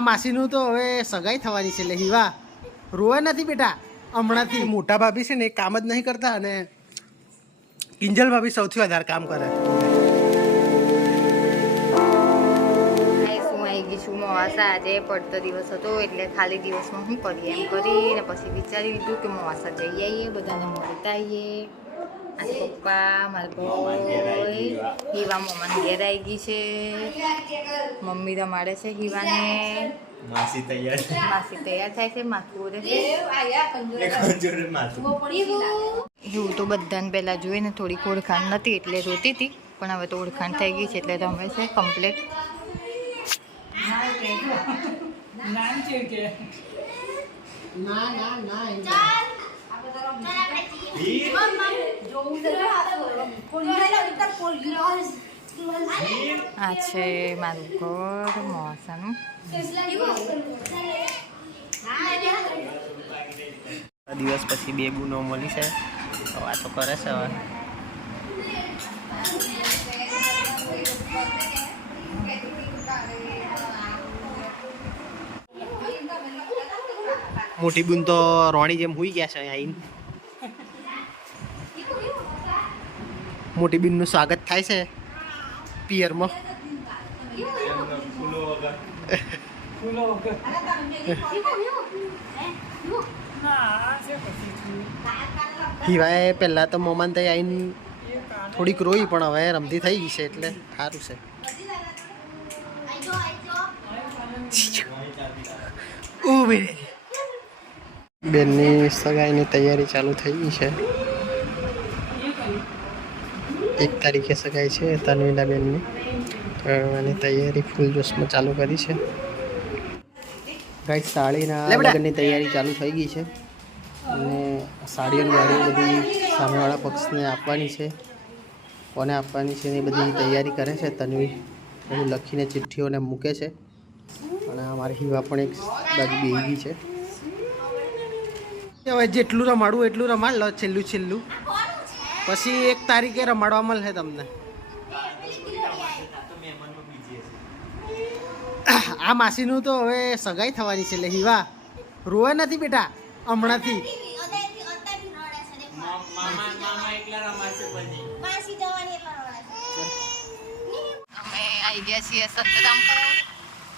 આ માસીનું તો હવે સગાઈ થવાની છે એટલે હીવા. રોવે નથી બેટા હમણાંથી. મોટા ભાભી છે ને એ કામ જ નહીં કરતા અને કિંજલ ભાભી સૌથી વધારે કામ કરે. શું આવી ગઈ છું મોવાસા આજે પડતો દિવસ હતો એટલે ખાલી દિવસમાં શું કરીએ એમ કરીને પછી વિચારી લીધું કે મોવાસા જઈ આવીએ બધાને મળતા આવીએ આજે પપ્પા મારા ભાઈ હીવા મમ્માને ઘેર આવી ગઈ છે. મમ્મી રમાડે છે હીવાને. માસી તૈયાર છે. માસી તૈયાર થાય છે માથું ઓરે એવું તો બધાને પહેલાં જોઈએ ને થોડીક ઓળખાણ નથી એટલે રોતી હતી પણ હવે તો ઓળખાણ થઈ ગઈ છે એટલે રમે છે કમ્પ્લીટ આ છે મારું ઘર મોસાનું દિવસ પછી બે ગુનો મળી છે વાતો કરે છે હવે. મોટી બુન તો રોણી જેમ હુઈ ગયા છે અહીંયા મોટી બેનનું સ્વાગત થાય છે પિયરમાં. હિવાએ પહેલાં તો મોમાન થઈ થોડીક રોઈ, પણ હવે રમતી થઈ ગઈ છે એટલે સારું છે. બેનની સગાઈની તૈયારી ચાલુ થઈ ગઈ છે. એક તારીખે સગાઈ છે તન્વીના બેનની એની તૈયારી ફૂલ જોશમાં ચાલુ કરી છે. ગાઈ સાડીના લગ્નની તૈયારી ચાલુ થઈ ગઈ છે. અને સાડીઓ ગાડીઓ બધી સામેવાળા પક્ષને આપવાની છે. કોને આપવાની છે એની બધી તૈયારી કરે છે. તન્વી બધું લખીને ચિઠ્ઠીઓને મૂકે છે. અને અમારી હિવા પણ એક બાજુ બેહી ગઈ છે. હવે જેટલું રમાડવું એટલું રમાડ લો છેલ્લું છેલ્લું. પછી એક તારીખે રમાડવા મળશે તમને. આ માસીનું તો હવે સગાઈ થવાની છે એટલે હિવા. રોવે નથી બેટા હમણાંથી. અમે આવી ગયા છીએ સતરામપુર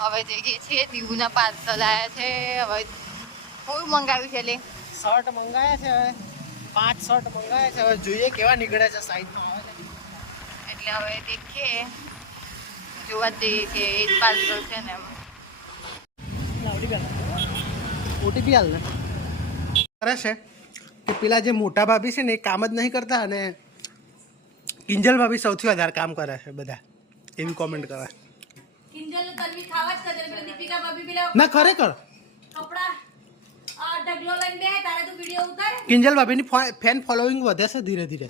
હવે જઈએ છીએ દીવના પાર્સલ આવ્યા છે. હવે કયું મંગાવ્યું છે લે. શર્ટ મંગાવ્યા છે હવે. પાંચ શર્ટ મંગાવ્યા છે હવે જોઈએ કેવા નીકળે છે સાઈઝમાં આવે છે. એટલે હવે દેખીએ. જોવા જઈએ કે એ જ છે ને એમ. ઓટીપી હાલ ને. કરે છે કે પેલા જે મોટા ભાભી છે ને એ કામ જ નહીં કરતા અને કિંજલ ભાભી સૌથી વધારે કામ કરે છે બધા. એવી કોમેન્ટ કરે. ને તન્વી ખાવા જ કરે પેલા દીપિકા ભાભી પેલા ના ખરેખર. કપડા ઢગલો લઈને બે તારે તો વિડિયો ઉતારે. કિંજલ ભાભીની ફેન ફોલોઈંગ વધે છે ધીરે ધીરે.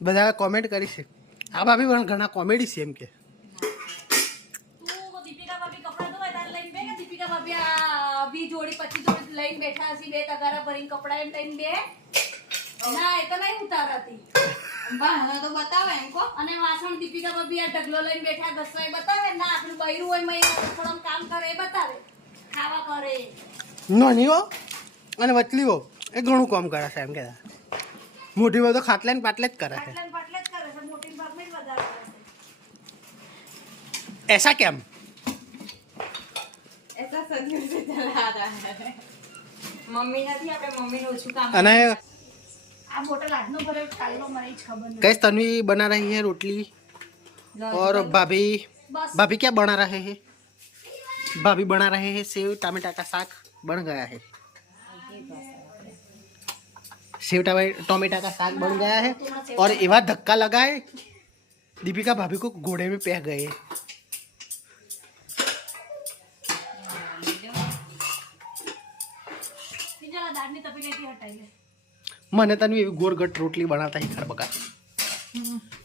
બધા કોમેન્ટ કરી છે. આ ભાભી પણ ઘણા કોમેડી છે એમ કે. તું દીપિકા ભાભી કપડા ધોવાય તારે લઈને બે કે દીપિકા ભાભી આ વી જોડી પછી જોડી લઈને બેઠા હશે બે તગારા ભરીને કપડા એમ લઈને બે. ના એ તો નહીં ઉતારાતી. બહાના તો બતાવે એમ કો. અને વાસણ દીપિકા ભાભી આ ઢગલો લઈને બેઠા ઘસવા બતાવે? ના આપણું બૈરું હોય મેં થોડું કામ કરે એ બતાવે. ખાવા કરે. નાનીઓ અને વચલીઓ એ ઘણું કામ કરે છે એમ કે મોટી તો ખાટલે ને પાટલે જ કરે છે પાટલે ને પાટલે જ કરે છે મોટી ભાગમાં જ વધારે કરે છે એસા કેમ એસા સદીઓ સે ચલા રહા હૈ મમ્મી નથી આપણે મમ્મીનું ઓછું કામ અને આ બોટલ આજનો ભરે કાલનો મને જ ખબર નહીં कैसे तन्वी बना रही है रोटली और भाभी बस भाभी क्या बना रहे हैं भाभी बना रहे हैं सेव टमाटर का साग बन गया है सेव टमा- टमाटर का साग बन गया है और एवा धक्का लगा है दीपिका भाभी को घोड़े में पह गए બીજા દાળની તપેલીથી હટાવી લે મને તન્વી એવી ગોરગટ રોટલી બનાવતા શીખર બકા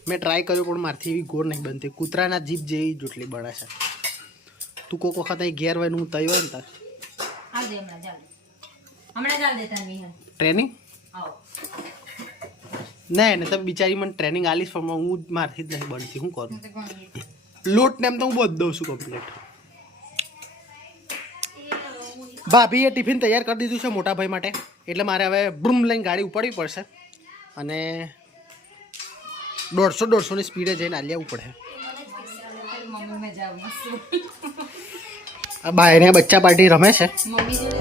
મેં ટ્રાય કર્યો પણ મારથી એવી ગોળ નહીં બનતી કૂતરાના જીભ જેવી જ રોટલી બને છે તું કોઈક વખત અહીં ઘેર હોય ને હું તઈ હોય ને તાર આ દે હમણાં ચાલ. હમણાં ચાલ દેતા નહીં ટ્રેનિંગ આવો. ના એને તો બિચારી મને ટ્રેનિંગ આલીશ પણ હું મારથી જ નહીં બનતી કરું? હું ઘણી લોટ ને એમ તો હું બધું દઉં છું કમ્પ્લીટ ભાભીએ ટિફિન તૈયાર કરી દીધું છે મોટા ભાઈ માટે એટલે મારે હવે બ્રૂમ લઈને ગાડી ઉપાડવી પડશે. અને દોઢસો દોઢસોની સ્પીડે જઈને આલી આવવું પડે આ બાયને બચ્ચા પાર્ટી રમે છે. મમ્મી